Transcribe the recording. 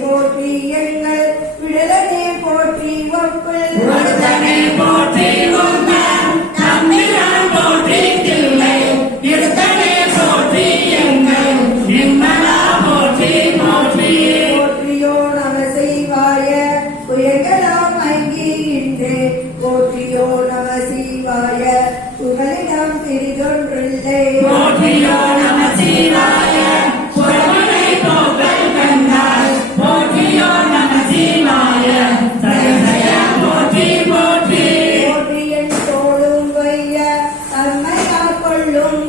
போற்றி எங்கள் விடலனே போற்றி ஒப்பல் போற்றி போற்றி தில்லை எடுத்தனே போற்றி எங்கள் நிம்மலா போற்றி போற்றி போற்றியோ நம சிவாய புயங்களாம் அங்கீகின்றே போற்றியோ நம சிவாய புகழிடம் திரிதொன்றில்லை போற்றியோ நம சிவாய புறமனை போக்கல் கண்டால் போற்றியோ நம சிவாய ஜய ஜய போற்றி போற்றி போற்றியன் தோளும் வைய தம்மையா கொள்ளும்